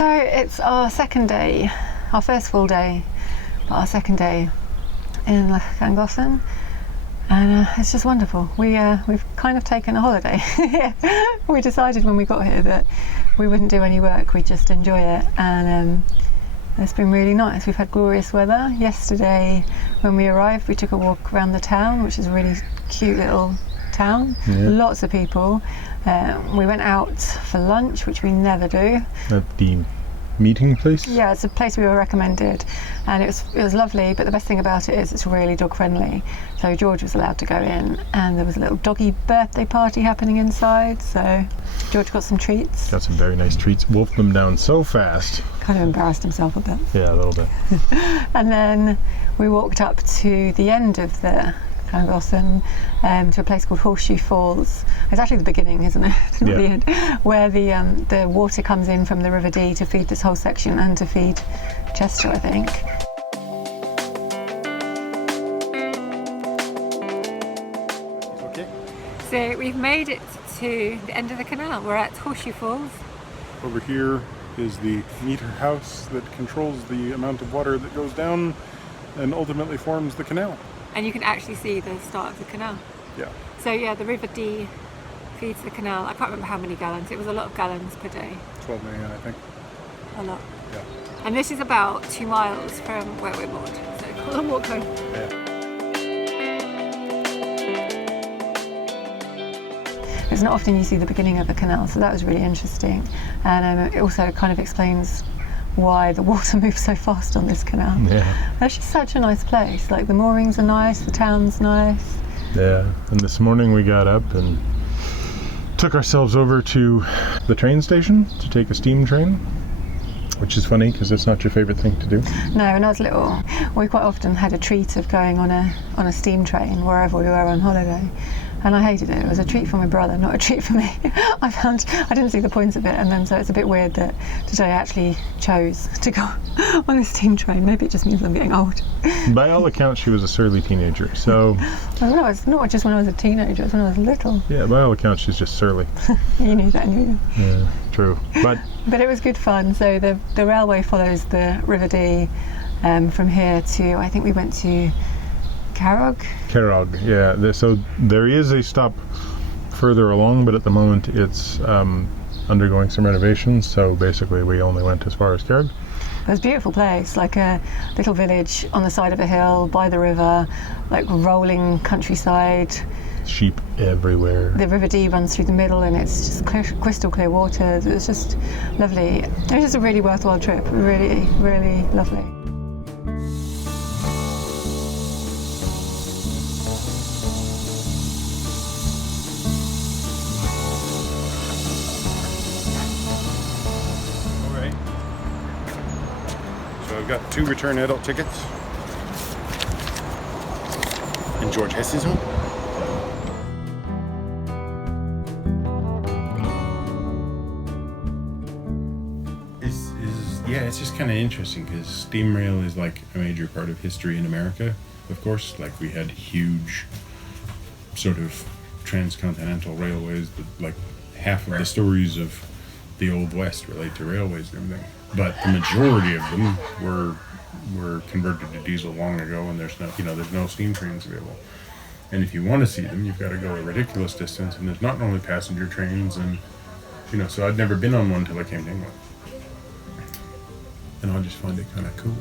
So it's our second day, our first full day, but our second day in Llangollen, and it's just wonderful. We've kind of taken a holiday. We decided when we got here that we wouldn't do any work, we'd just enjoy it, and it's been really nice. We've had glorious weather. Yesterday when we arrived, we took a walk around the town, which is a really cute little town. Lots of people. We went out for lunch, which we never do. At the meeting place? Yeah, it's a place we were recommended, and it was lovely, but the best thing about it is it's really dog friendly. So George was allowed to go in, and there was a little doggy birthday party happening inside, so George got some treats. Got some very nice treats. Wolfed them down so fast. Kind of embarrassed himself a bit. Yeah, a little bit. And then we walked up to the end of the Llangollen, to a place called Horseshoe Falls. It's actually the beginning, isn't it? Not the end, where the water comes in from the River Dee to feed this whole section and to feed Chester, I think. Okay. So we've made it to the end of the canal. We're at Horseshoe Falls. Over here is the meter house that controls the amount of water that goes down and ultimately forms the canal. And you can actually see the start of the canal. Yeah. So yeah, the River Dee feeds the canal. I can't remember how many gallons. It was a lot of gallons per day. 12 million, I think. A lot. Yeah. And this is about 2 miles from where we're moored. So we'll walk home. Yeah. It's not often you see the beginning of a canal, so that was really interesting. And it also kind of explains why the water moves so fast on this canal. Yeah. It's just such a nice place. Like the moorings are nice, the town's nice. Yeah, and this morning we got up and took ourselves over to the train station to take a steam train, which is funny because it's not your favorite thing to do. No, when I was little, we quite often had a treat of going on a steam train wherever we were on holiday. And I hated it. It was a treat for my brother, not a treat for me. I didn't see the points of it, and then so it's a bit weird that today I actually chose to go on a steam train. Maybe it just means I'm getting old. By all accounts, she was a surly teenager, so... No, it's not just when I was a teenager, it's when I was little. Yeah, by all accounts, she's just surly. You knew that, knew you? Yeah, true. But it was good fun. So the railway follows the River Dee from here to, I think we went to Carogg, yeah. So there is a stop further along, but at the moment it's undergoing some renovations. So basically, we only went as far as Carogg. It was a beautiful place, like a little village on the side of a hill by the river, like rolling countryside. Sheep everywhere. The River Dee runs through the middle, and it's just crystal clear water. It was just lovely. It was just a really worthwhile trip. Really, really lovely. I've got 2 return adult tickets. And George Hess's home. Yeah, it's just kind of interesting because steam rail is like a major part of history in America, of course. Like we had huge sort of transcontinental railways, but like half of the stories of the Old West relate to railways and everything. But the majority of them were converted to diesel long ago, and there's no steam trains available. And if you want to see them, you've got to go a ridiculous distance, and there's not normally passenger trains, and so I'd never been on one till I came to England. And I just find it kind of cool.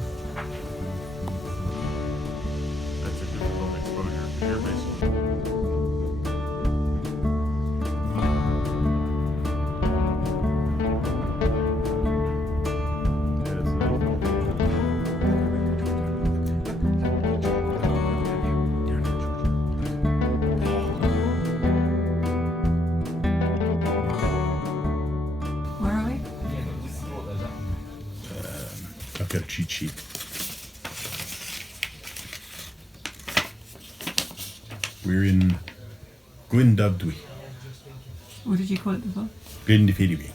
That's a difficult exposure here, basically. I've got a cheat sheet. We're in Glyndubdwy. What did you call it before? Glyndifidwy.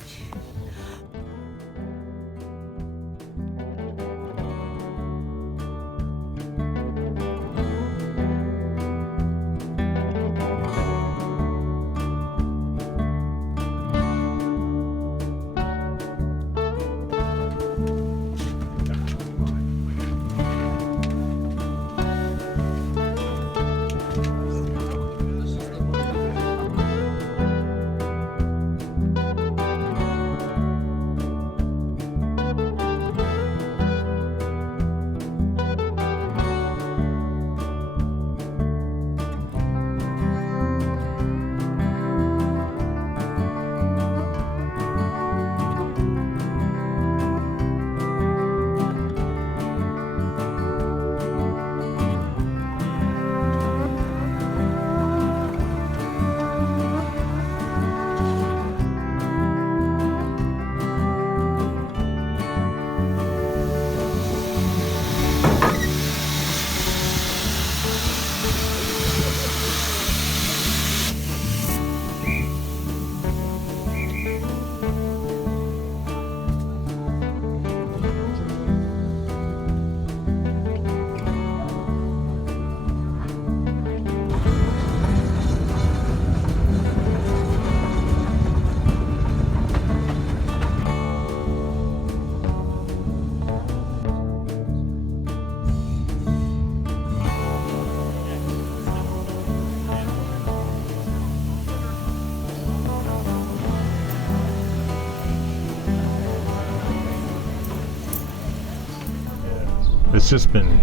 it's been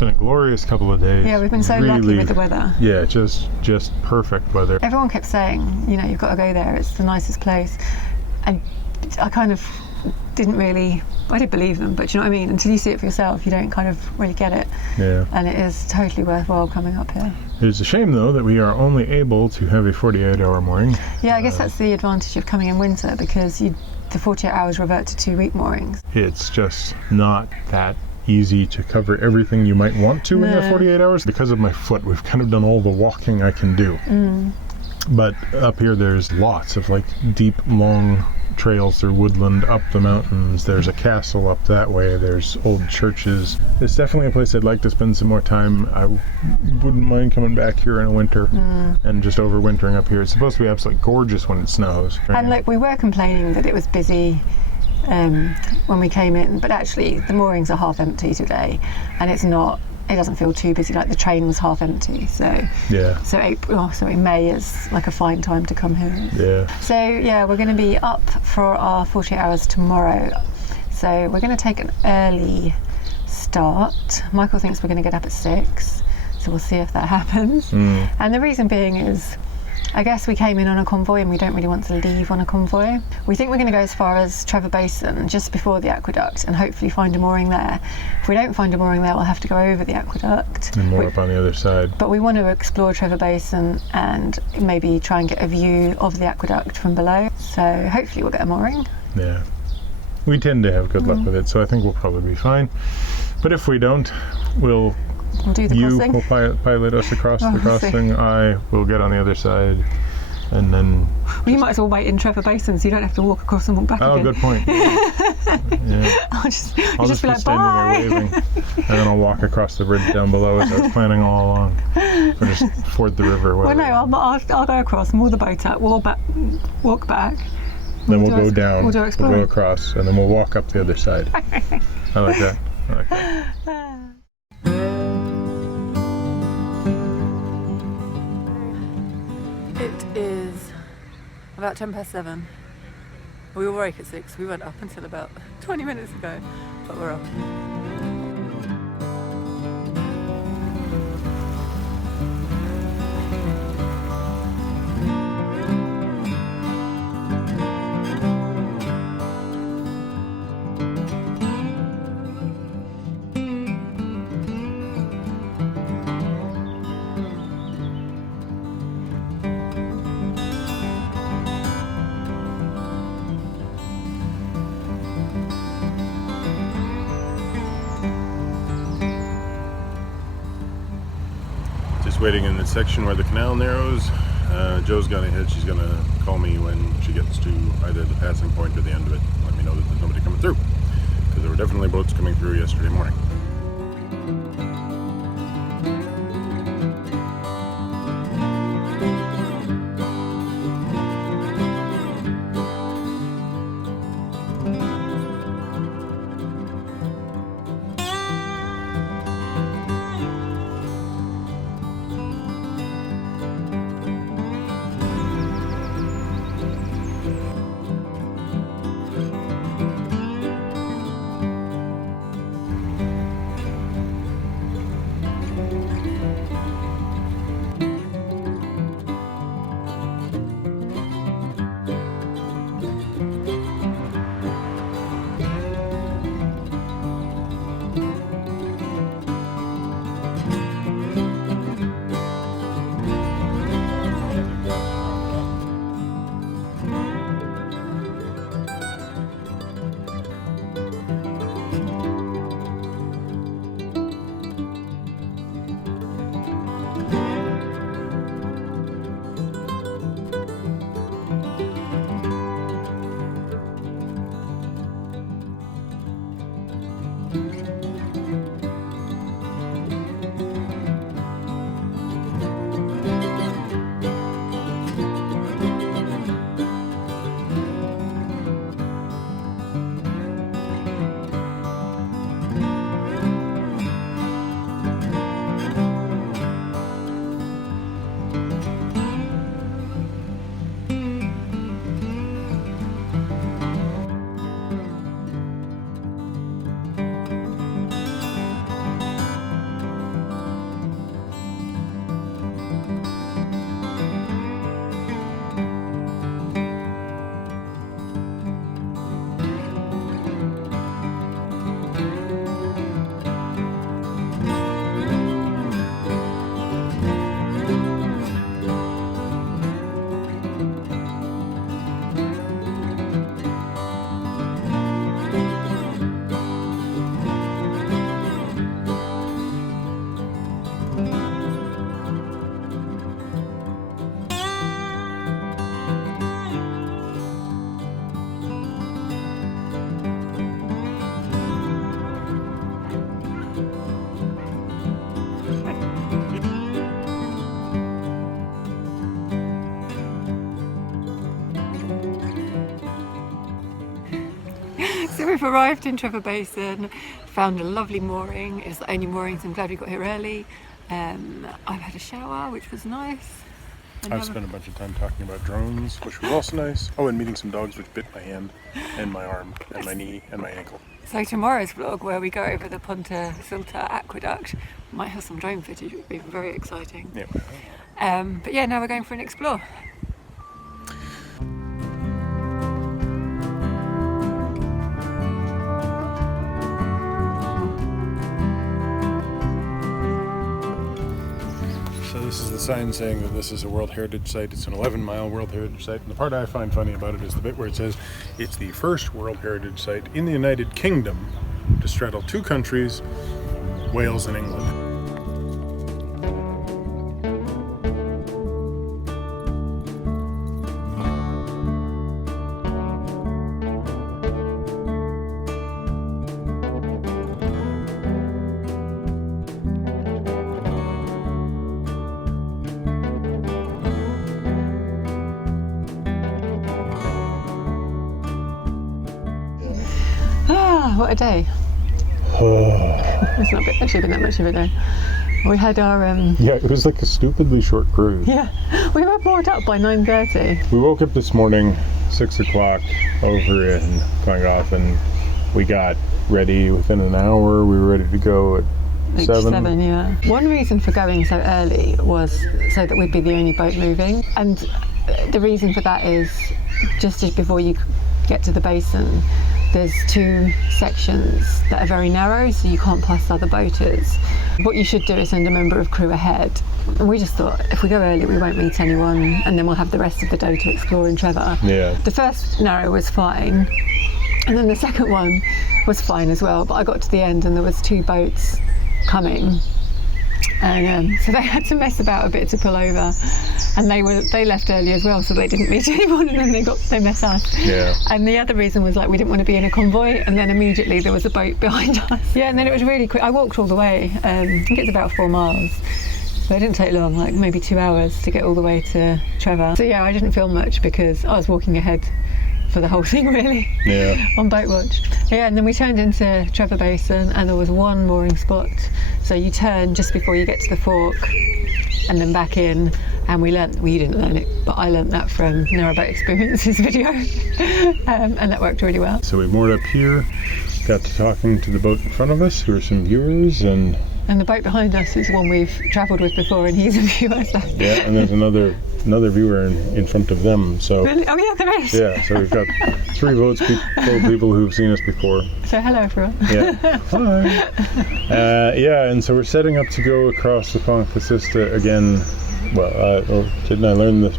a glorious couple of days. Yeah, we've been so lucky with the weather. Yeah, just perfect weather. Everyone kept saying, you know, you've got to go there, it's the nicest place. And I kind of I did believe them, but you know what I mean? Until you see it for yourself, you don't kind of really get it. Yeah. And it is totally worthwhile coming up here. It's a shame, though, that we are only able to have a 48-hour mooring. Yeah, I guess that's the advantage of coming in winter, because the 48 hours revert to 2-week moorings. It's just not that easy to cover everything you might want to in that 48 hours. Because of my foot, we've kind of done all the walking I can do. But up here there's lots of like deep, long trails through woodland up the mountains. There's a castle up that way. There's old churches. It's definitely a place I'd like to spend some more time. I wouldn't mind coming back here in the winter and just overwintering up here. It's supposed to be absolutely gorgeous when it snows. Right? And look, we were complaining that it was busy when we came in, but actually the moorings are half empty today, and it doesn't feel too busy. Like the train was half empty, so yeah. So May is like a fine time to come here. Yeah. So yeah, we're going to be up for our 48 hours tomorrow. So we're going to take an early start. Michael thinks we're going to get up at 6, so we'll see if that happens. And the reason being is, I guess we came in on a convoy and we don't really want to leave on a convoy. We think we're going to go as far as Trevor Basin, just before the aqueduct, and hopefully find a mooring there. If we don't find a mooring there, we'll have to go over the aqueduct. And more up on the other side. But we want to explore Trevor Basin and maybe try and get a view of the aqueduct from below. So hopefully we'll get a mooring. Yeah. We tend to have good luck with it, so I think we'll probably be fine. But if we don't, we'll do the crossing. You will pilot us across the crossing. I will get on the other side, and then. Well, you might as well wait in Trevor Basin, so you don't have to walk across and walk back again. Oh, good point. Yeah. I'll just be be like, standing bye. there waving, and then I'll walk across the bridge down below as I was planning all along, or just ford the river. Well, no, I'll go across, moor the boat up, walk back. Then we'll go down. We'll go across, and then we'll walk up the other side. I like that. It is about 7:10. We were awake at 6. We went up until about 20 minutes ago, but we're up. Waiting in the section where the canal narrows. Joe's gone ahead. She's going to call me when she gets to either the passing point or the end of it. Let me know that there's nobody coming through, because there were definitely boats coming through yesterday morning. So we've arrived in Trevor Basin, found a lovely mooring. It's the only mooring, so I'm glad we got here early. I've had a shower, which was nice. I've spent a bunch of time talking about drones, which was also nice. Oh, and meeting some dogs which bit my hand and my arm and my knee and my ankle. So tomorrow's vlog, where we go over the Pontcysyllte Aqueduct, might have some drone footage, which would be very exciting. Yeah. But yeah, now we're going for an explore. So this is the sign saying that this is a World Heritage Site. It's an 11-mile World Heritage Site. And the part I find funny about it is the bit where it says it's the first World Heritage Site in the United Kingdom to straddle two countries, Wales and England. What a day. It's not actually been that much of a day. We had our Yeah, it was like a stupidly short cruise. yeah, we were moored up by 9:30. We woke up this morning, 6 o'clock, over in Llangollen. We got ready within an hour. We were ready to go at Like 7. yeah. One reason for going so early was so that we'd be the only boat moving. And the reason for that is just before you get to the basin, there's two sections that are very narrow, so you can't pass other boaters. What you should do is send a member of crew ahead. And we just thought, if we go early, we won't meet anyone, and then we'll have the rest of the day to explore in Trevor. Yeah. The first narrow was fine, and then the second one was fine as well, but I got to the end and there was two boats coming. And so they had to mess about a bit to pull over, and they left early as well, so they didn't meet anyone, and then they met us. Yeah. And the other reason was like we didn't want to be in a convoy, and then immediately there was a boat behind us. Yeah, and then it was really quick. I walked all the way. I think it's about 4 miles. So it didn't take long, like maybe 2 hours to get all the way to Trevor. So yeah, I didn't film much because I was walking ahead for the whole thing really. Yeah. On boat watch. Yeah, and then we turned into Trevor Basin, and there was one mooring spot. So you turn just before you get to the fork and then back in, and you didn't learn it, but I learned that from Narrowboat Experiences video. And that worked really well. So we moored up here, got to talking to the boat in front of us, who are some viewers, and the boat behind us is one we've travelled with before, and he's a viewer. So. yeah, and there's another viewer in front of them. So Really? Oh yeah, there is. yeah, so we've got 3 boats full of people who've seen us before. So hello everyone. Yeah. Hi. Yeah, and so we're setting up to go across the Pontcysyllte again. Well, didn't I learn the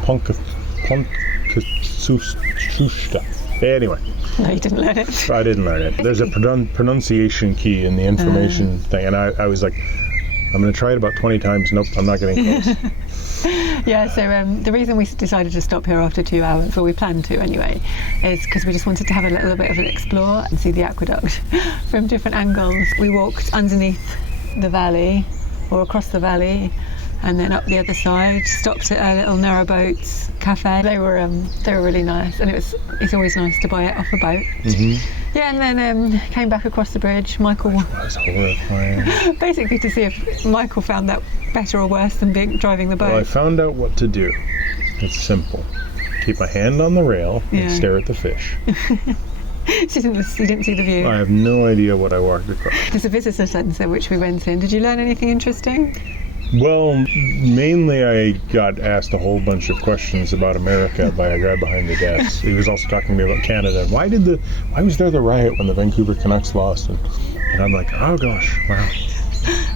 Pontcysyltte? Anyway. No, you didn't learn it. I didn't learn it. There's a pronunciation key in the information thing, and I was like, I'm going to try it about 20 times. Nope, I'm not getting close. Yeah, so the reason we decided to stop here after 2 hours, or we planned to anyway, is because we just wanted to have a little bit of an explore and see the aqueduct from different angles. We walked underneath the valley, or across the valley, and then up the other side, stopped at a little Narrowboat cafe. They were really nice, and it's always nice to buy it off a boat. Mm-hmm. Yeah, and then came back across the bridge. Michael was horrifying. Basically to see if Michael found that better or worse than driving the boat. Well, I found out what to do. It's simple. Keep my hand on the rail and stare at the fish. You didn't see the view. I have no idea what I walked across. There's a visitor centre which we went in. Did you learn anything interesting? Well, mainly I got asked a whole bunch of questions about America by a guy behind the desk. He was also talking to me about Canada. Why was there the riot when the Vancouver Canucks lost? And I'm like, oh gosh, wow.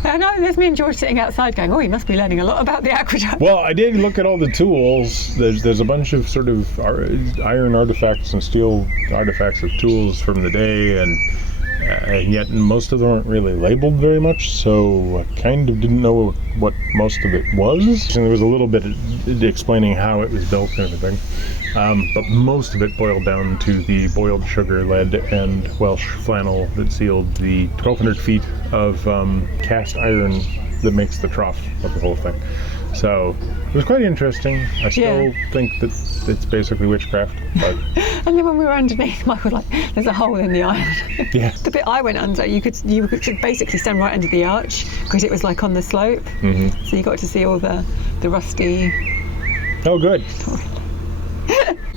I know, there's me and George sitting outside going, oh, you must be learning a lot about the aqueduct. Well, I did look at all the tools. There's a bunch of sort of iron artifacts and steel artifacts of tools from the day, and yet most of them aren't really labeled very much, so I kind of didn't know what most of it was. And there was a little bit explaining how it was built and everything. But most of it boiled down to the boiled sugar, lead, and Welsh flannel that sealed the 1,200 feet of cast iron that makes the trough of the whole thing. So it was quite interesting. I still think that it's basically witchcraft. But And then when we were underneath, Michael was like, there's a hole in the iron. yeah. The bit I went under, you could basically stand right under the arch because it was like on the slope. Mm-hmm. So you got to see all the rusty. Oh, good.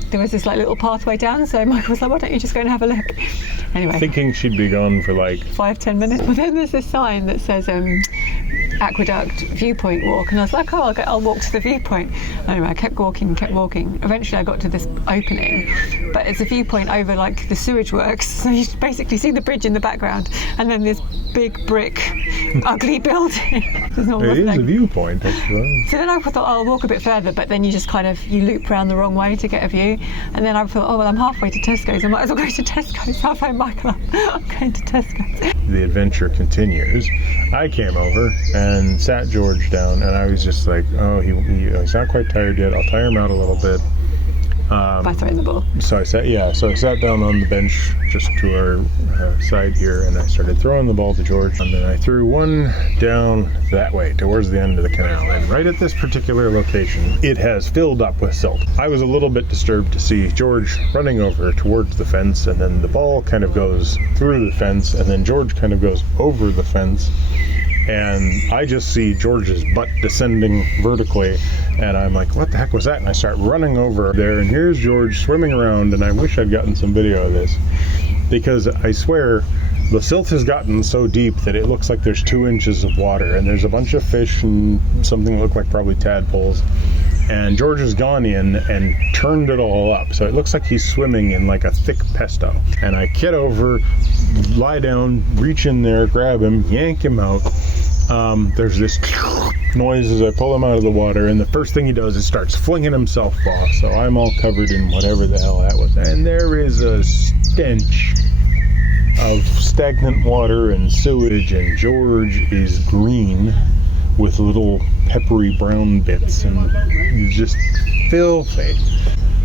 There was this like little pathway down, so Michael was like, why don't you just go and have a look? Anyway. Thinking she'd be gone for like 5-10 minutes. But then there's this sign that says Aqueduct viewpoint walk, and I was like, oh, I'll walk to the viewpoint. Anyway, I kept walking. Eventually I got to this opening, but it's a viewpoint over like the sewage works, so you basically see the bridge in the background and then this big brick ugly building. it is a viewpoint, I suppose. So then I thought, I'll walk a bit further, but then you just you loop around the wrong way to get a view. And then I thought, oh, well, I'm halfway to Tesco's. I might as well go to Tesco's. So I phoned Michael up. I'm going to Tesco's. The adventure continues. I came over and sat George down, and I was just like, oh, he's not quite tired yet. I'll tire him out a little bit. By throwing the ball. So I sat down on the bench just to our side here, and I started throwing the ball to George, and then I threw one down that way towards the end of the canal. And right at this particular location, it has filled up with silt. I was a little bit disturbed to see George running over towards the fence, and then the ball kind of goes through the fence, and then George kind of goes over the fence. And I just see George's butt descending vertically, and I'm like, what the heck was that? And I start running over there, and here's George swimming around, and I wish I'd gotten some video of this, because I swear the silt has gotten so deep that it looks like there's 2 inches of water, and there's a bunch of fish and something that looked like probably tadpoles. And George has gone in and turned it all up, so it looks like he's swimming in like a thick pesto. And I get over, lie down, reach in there, grab him, yank him out. There's this noise as I pull him out of the water, and the first thing he does is starts flinging himself off. So I'm all covered in whatever the hell that was. And there is a stench of stagnant water and sewage, and George is green with little peppery brown bits, and he's just filthy.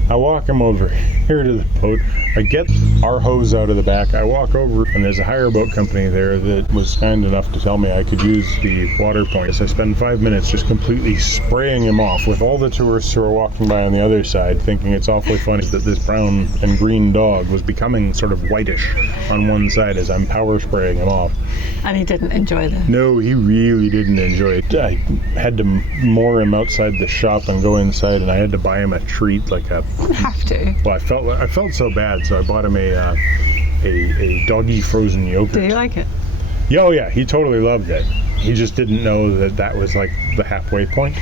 I walk him over here to the boat. I get our hose out of the back. I walk over, and there's a hire boat company there that was kind enough to tell me I could use the water point. So I spend 5 minutes just completely spraying him off with all the tourists who are walking by on the other side, thinking it's awfully funny that this brown and green dog was becoming sort of whitish on one side as I'm power spraying him off. And he didn't enjoy this. No, he really didn't enjoy it. I had to moor him outside the shop and go inside, and I had to buy him a treat, like a... You have to. Well, I felt so bad, so I bought him a doggy frozen yogurt. Did you like it? Yeah, oh yeah, he totally loved it. He just didn't know that was like the halfway point,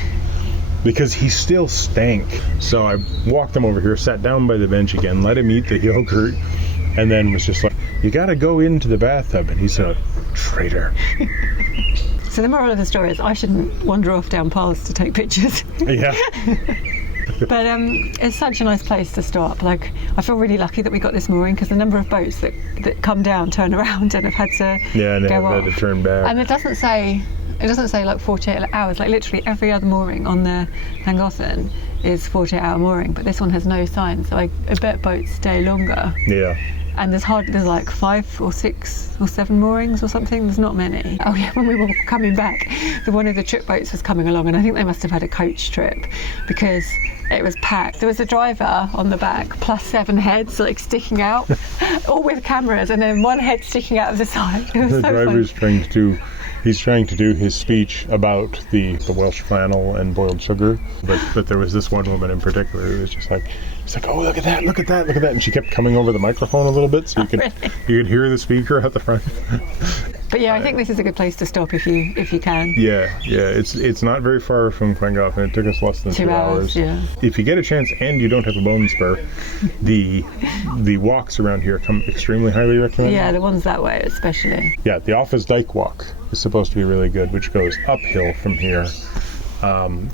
because he still stank. So I walked him over here, sat down by the bench again, let him eat the yogurt, and then was just like, you gotta go into the bathtub. And he said, traitor. So the moral of the story is I shouldn't wander off down paths to take pictures. Yeah. But it's such a nice place to stop. Like, I feel really lucky that we got this mooring, because the number of boats that come down, turn around, and have had to go off. Had to turn back. And it doesn't say like 48 hours. Like literally every other mooring on the Llangollen is 48-hour mooring, but this one has no sign. So I bet boats stay longer. Yeah. And there's like 5 or 6 or 7 moorings or something. There's not many. Oh yeah, when we were coming back, one of the trip boats was coming along, and I think they must have had a coach trip, because it was packed. There was a driver on the back, plus 7 heads like sticking out, all with cameras, and then 1 head sticking out of the side. It was the so driver's funny. He's trying to do his speech about the Welsh flannel and boiled sugar, but there was this one woman in particular who was just like, it's like, oh, look at that, and she kept coming over the microphone a little bit so you could hear the speaker at the front. But yeah, I think this is a good place to stop if you can. Yeah, it's not very far from Llangollen. It took us less than 2 hours. Yeah. If you get a chance and you don't have a bone spur, the walks around here come extremely highly recommended. Yeah, the ones that way especially. Yeah, the Offa's Dyke walk is supposed to be really good, which goes uphill from here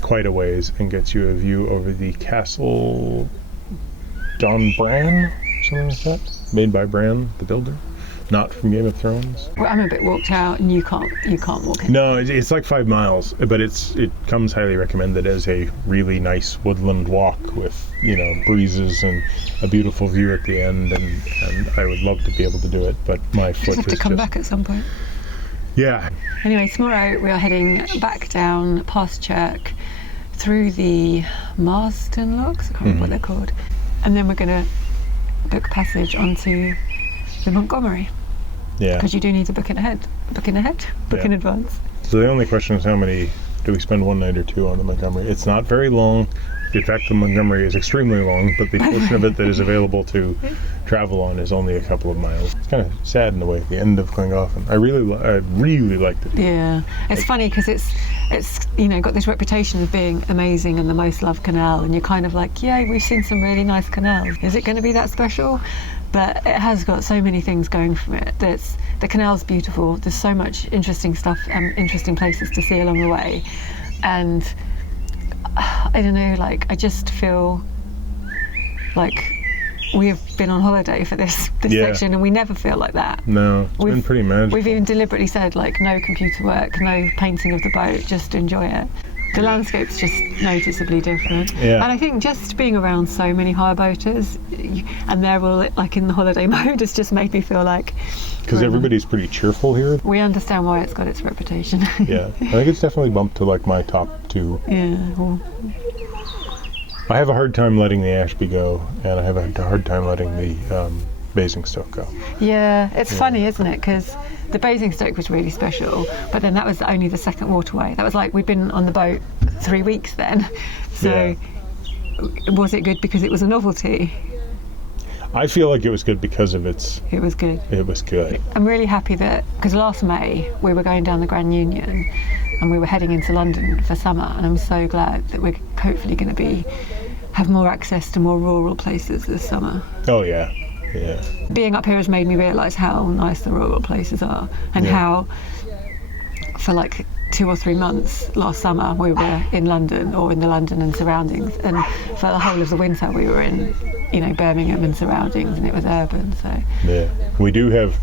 quite a ways and gets you a view over the castle John Bran, something like that, made by Bran the builder, not from Game of Thrones. Well, I'm a bit walked out, and you can't walk in. No, it's like 5 miles, but it comes highly recommended as a really nice woodland walk with, breezes and a beautiful view at the end, and I would love to be able to do it, but my foot have to come back at some point. Yeah. Anyway, tomorrow we are heading back down past Chirk through the Marsden locks, I can't remember what they're called, and then we're going to book passage onto the Montgomery. Yeah. Because you do need to book in advance. So the only question is, how many do we spend one night or two on the Montgomery? It's not very long. In fact, the Montgomery is extremely long, but the portion of it that is available to travel on is only a couple of miles. It's kind of sad in a way, the end of Llangollen. I really liked it. Yeah, it's funny because it's got this reputation of being amazing and the most loved canal, and you're kind of like, yeah, we've seen some really nice canals. Is it going to be that special? But it has got so many things going from it. The canal's beautiful. There's so much interesting stuff and interesting places to see along the way, and I don't know, like, I just feel like we have been on holiday for this section, and we never feel like that. No, it's been pretty magical. We've even deliberately said, like, no computer work, no painting of the boat, just enjoy it. The landscape's just noticeably different. Yeah. And I think just being around so many hire boaters, and they're all like in the holiday mode, has just made me feel like... Because everybody's pretty cheerful here. We understand why it's got its reputation. Yeah, I think it's definitely bumped to like my top two. Yeah. Well, I have a hard time letting the Ashby go, and I have a hard time letting the Basingstoke go. yeah, it's funny, isn't it? Because the Basingstoke was really special, but then that was only the second waterway. That was like, we'd been on the boat 3 weeks then. So was it good because it was a novelty? I feel like it was good because of its... It was good. It was good. I'm really happy that, because last May we were going down the Grand Union and we were heading into London for summer, and I'm so glad that we're hopefully going to have more access to more rural places this summer. Oh yeah, yeah. Being up here has made me realise how nice the rural places are, and how for like 2 or 3 months last summer we were in London, or in the London and surroundings, and for the whole of the winter we were in, Birmingham and surroundings, and it was urban. So yeah, we do have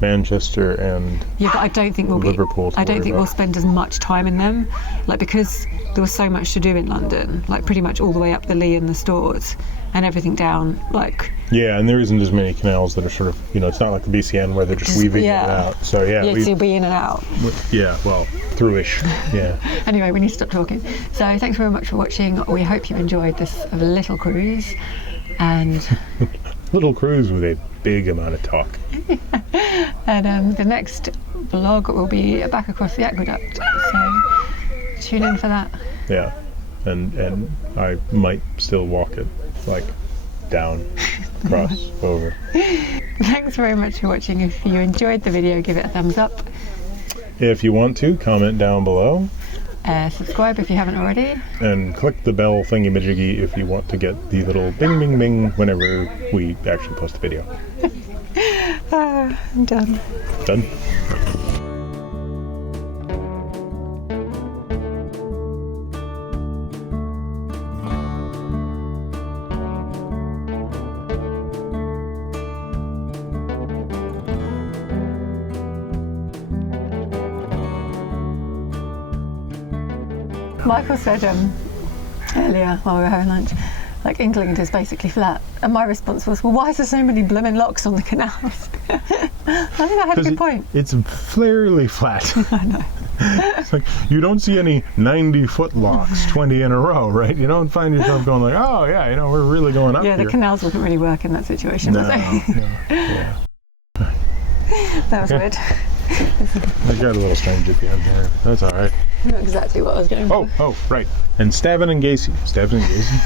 Manchester and but I don't think Liverpool. I don't think we'll spend as much time in them, like, because there was so much to do in London, like pretty much all the way up the Lee and the Stores and everything down, like... Yeah, and there isn't as many canals that are sort of, it's not like the BCN where they're just weaving in and out. So so you'll be in and out. Yeah, well, through-ish, yeah. Anyway, we need to stop talking. So thanks very much for watching. We hope you enjoyed this little cruise, and... little cruise with a big amount of talk. And the next vlog will be back across the aqueduct, so tune in for that. Yeah, and I might still walk it, like, down, cross, over. Thanks very much for watching. If you enjoyed the video, give it a thumbs up. If you want to, comment down below. Subscribe if you haven't already. And click the bell thingy-majiggy if you want to get the little bing bing bing whenever we actually post a video. I'm done. Done? Michael said earlier while we were having lunch, like, England is basically flat, and my response was, well, why is there so many blooming locks on the canals? I think I had a good point. It's fairly flat. I know. It's like, you don't see any 90-foot locks 20 in a row, right? You don't find yourself going like, oh yeah, we're really going up here. Yeah, the canals wouldn't really work in that situation, would they? No. Yeah. That was weird. I got a little strange at the end there. That's all right. Not exactly what I was going for. Oh, right. And Stavin and Gacy. Stavin and Gacy.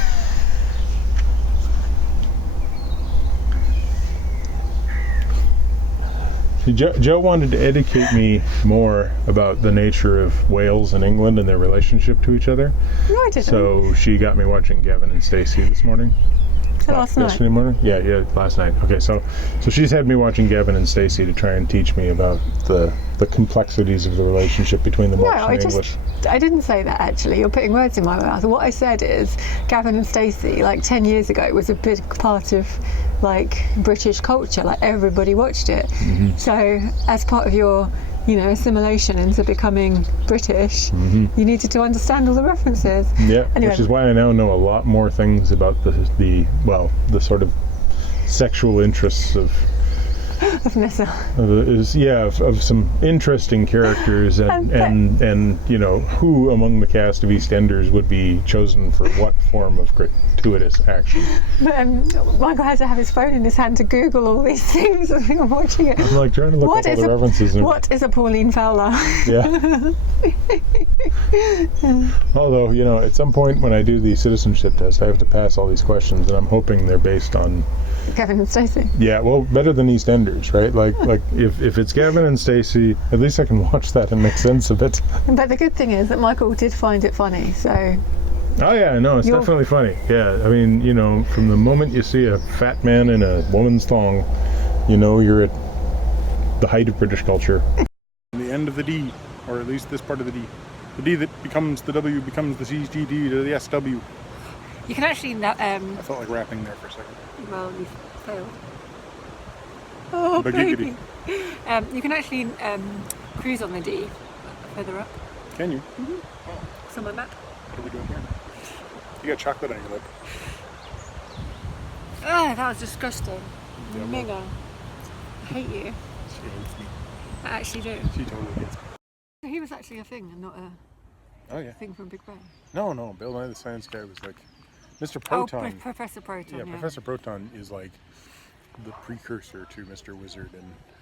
Joe wanted to educate me more about the nature of Wales and England and their relationship to each other. No, I didn't. So she got me watching Gavin and Stacey this morning. Last night? Yesterday morning? Yeah, last night. Okay, so she's had me watching Gavin and Stacey to try and teach me about the complexities of the relationship between the Welsh and English. I didn't say that, actually. You're putting words in my mouth. What I said is Gavin and Stacey, like 10 years ago, was a big part of, like, British culture. Like, everybody watched it. Mm-hmm. So as part of your assimilation into becoming British, you needed to understand all the references. Yeah, anyway. Which is why I now know a lot more things about the sort of sexual interests of of Nissa. Of some interesting characters, and you know, who among the cast of EastEnders would be chosen for what form of gratuitous action. But Michael had to have his phone in his hand to Google all these things as we were watching it. I'm like trying to look up all the references. What is a Pauline Fowler? Yeah. Although, you know, at some point when I do the citizenship test, I have to pass all these questions, and I'm hoping they're based on Gavin and Stacey. Yeah, well, better than EastEnders, right? Like if it's Gavin and Stacey, at least I can watch that and make sense of it. But the good thing is that Michael did find it funny, so... Oh yeah, no, it's definitely funny. Yeah, I mean, you know, from the moment you see a fat man in a woman's thong, you know you're at the height of British culture. The end of the D, or at least this part of the D. The D that becomes the W becomes the CGD to the SW. You can actually... I felt like rapping there for a second. Well, you failed. Oh, baby. You can actually cruise on the D further up. Can you? Mm-hmm. Oh. It's on my map. What are we doing here? You got chocolate on your lip. Oh, that was disgusting. Yeah, Mega. I hate you. She hates me. I actually do. She totally hates me. So he was actually a thing and not a thing from Big Bang. No. Bill Nye the Science Guy was like Mr. Proton. Oh, Professor Proton. Yeah, Professor Proton is like the precursor to Mr. Wizard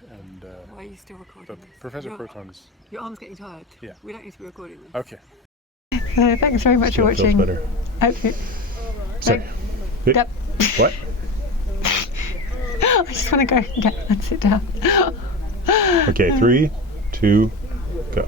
and Why are you still recording this? Professor Proton's... Your arm's getting tired. Yeah. We don't need to be recording this. Okay. Thanks very much for watching. Feels better. Hope you... Sorry. Yep. What? I just want to go and sit down. Okay, 3, 2, go.